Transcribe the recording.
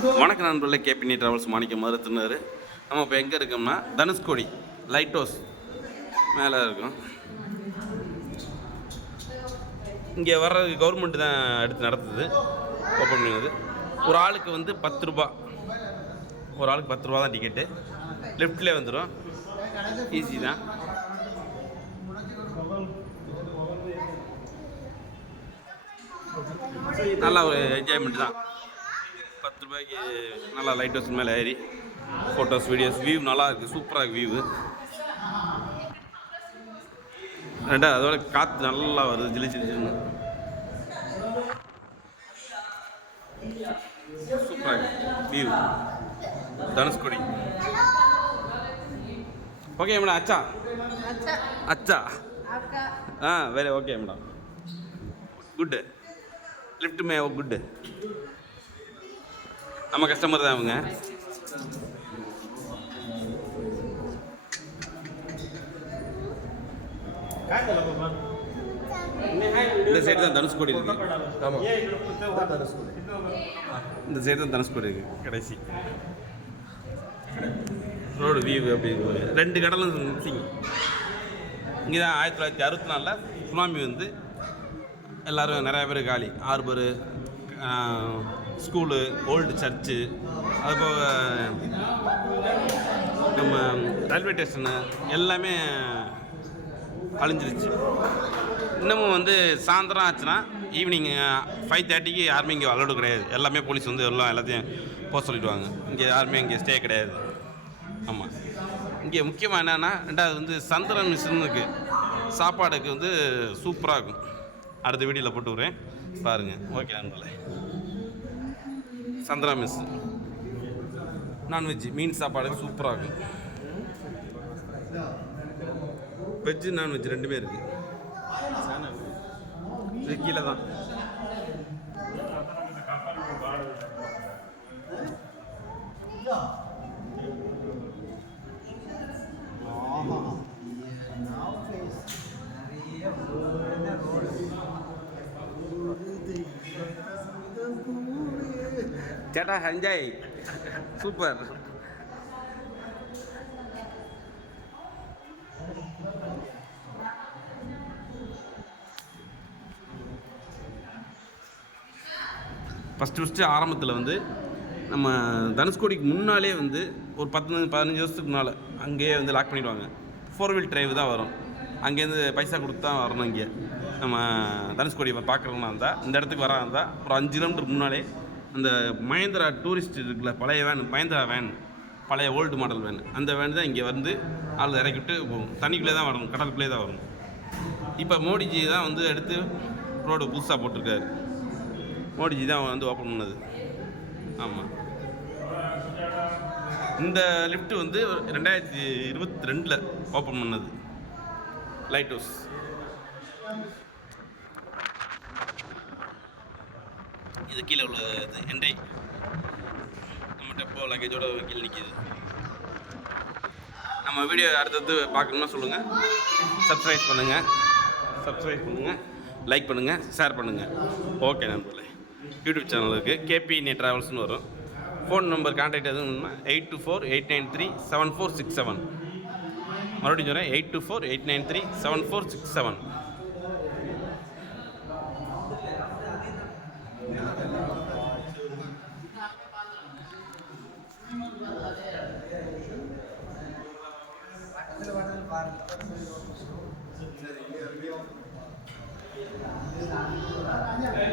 வணக்கம் நண்பர்களே, கேபினி ட்ராவல்ஸ் மாணிக்கம் மருத்துவர். நம்ம இப்போ எங்கே இருக்கோம்னா தனுஷ்கோடி லைட் ஹவுஸ் மேலே இருக்கும். இங்கே வர்ற கவர்மெண்ட் தான் எடுத்து நடத்துது, ஓப்பன் பண்ணுது. ஒரு ஆளுக்கு வந்து 10 ரூபா, ஒரு ஆளுக்கு 10 ரூபா தான் டிக்கெட்டு. லெஃப்ட்லேயே வந்துடும், ஈஸி தான். நல்லா ஒரு என்ஜாய்மெண்ட் தான். 10 ரூபாய்க்கு நல்லா லைட் ஹவுஸ் மேலே ஏறி ஃபோட்டோஸ், வீடியோஸ், வியூ நல்லா இருக்குது, சூப்பராக இருக்குது வியூவு. ரெண்டாவது அதோட காற்று நல்லா வருது, ஜிலி ஜிலின்னு சூப்பராக இருக்குது வியூ. தனுஷ்கோடி. Okay madam. அச்சா அச்சா very okay madam. Good lift மே குட்டு. நம்ம கஸ்டமர் தான் அவங்க. இந்த சைடு தான் தனுஷ்கோடி இருக்கு. ஆமாம், இந்த சைடு தான் தனுஷ்கோடி இருக்கு. கடைசி ரோடு வியூ அப்படி 2 கடலும் மிக்சிங். இங்கே தான் 1964 சுனாமி வந்து எல்லோரும் நிறையா பேர் காலி. ஹார்பரு, ஸ்கூலு, ஓல்டு சர்ச்சு, அதுபோக நம்ம ரயில்வே ஸ்டேஷனு எல்லாமே அழிஞ்சிருச்சு. இன்னமும் வந்து சாயந்தரம் ஆச்சுன்னா ஈவினிங் 5:30க்கு யாருமே இங்கே அலோடு கிடையாது. எல்லாமே போலீஸ் வந்து எல்லாத்தையும் போக சொல்லிவிடுவாங்க. இங்கே யாருமே இங்கே ஸ்டே கிடையாது. ஆமாம். இங்கே முக்கியமாக என்னென்னா, ரெண்டாவது வந்து சந்திரன் மிஷின் இருக்குது. சாப்பாடுக்கு வந்து சூப்பராக இருக்கும். அடுத்த வீடியோவில் போட்டு விட்றேன், பாருங்கள். ஓகே நண்பர்களே. சந்திரா மிஸ் நான்வெஜ், மீன் சாப்பாடுக்கு சூப்பராக இருக்கும். வெஜ்ஜு நான்வெஜ் ரெண்டுமே இருக்குது. இது கீழே தான். சேட்டா என்ஜாய், சூப்பர். ஃபஸ்ட்டு ஆரம்பத்தில் வந்து நம்ம தனுஷ்கோடிக்கு முன்னாலே வந்து ஒரு 10-15 வருஷத்துக்கு முன்னால் அங்கேயே வந்து லாக் பண்ணிவிடுவாங்க. 4 வீல் டிரைவ் தான் வரும். அங்கேருந்து பைசா கொடுத்து தான் வரணும். இங்கே நம்ம தனுஷ்கோடி பார்க்குறவங்களா இருந்தால், இந்த இடத்துக்கு வரா இருந்தால் ஒரு 5 கிலோமீட்டருக்கு முன்னாலே அந்த மஹேந்திரா டூரிஸ்ட் இருக்குல்ல, பழைய வேன், மஹேந்திரா வேன், பழைய ஓல்டு மாடல் வேன், அந்த வேன் தான் இங்கே வந்து ஆள் இறக்கிவிட்டு போகும். தண்ணிக்குள்ளே தான் வரணும், கடலுக்குள்ளே தான் வரணும். இப்போ மோடிஜி தான் வந்து எடுத்து ரோடு புதுசாக போட்டிருக்காரு. மோடிஜி தான் வந்து ஓப்பன் பண்ணது. ஆமாம். இந்த லிஃப்ட் வந்து 2022 ஓப்பன் பண்ணது லைட் ஹவுஸ். இது கீழே உள்ள என்ட்ரி. நம்ம டெப்போ லக்கேஜோட கீழே நிற்கிது. நம்ம வீடியோ அடுத்தது பார்க்கணுன்னா சொல்லுங்கள். சப்ஸ்கிரைப் பண்ணுங்கள், லைக் பண்ணுங்கள், ஷேர் பண்ணுங்கள். ஓகே நண்பர்களே. யூடியூப் சேனல் இருக்குது, கேபினி ட்ராவல்ஸ்னு வரும். ஃபோன் நம்பர் கான்டாக்ட் எதுன்னா 8248937467. மறுபடியும் சொல்கிறேன், 8248937467. சரி.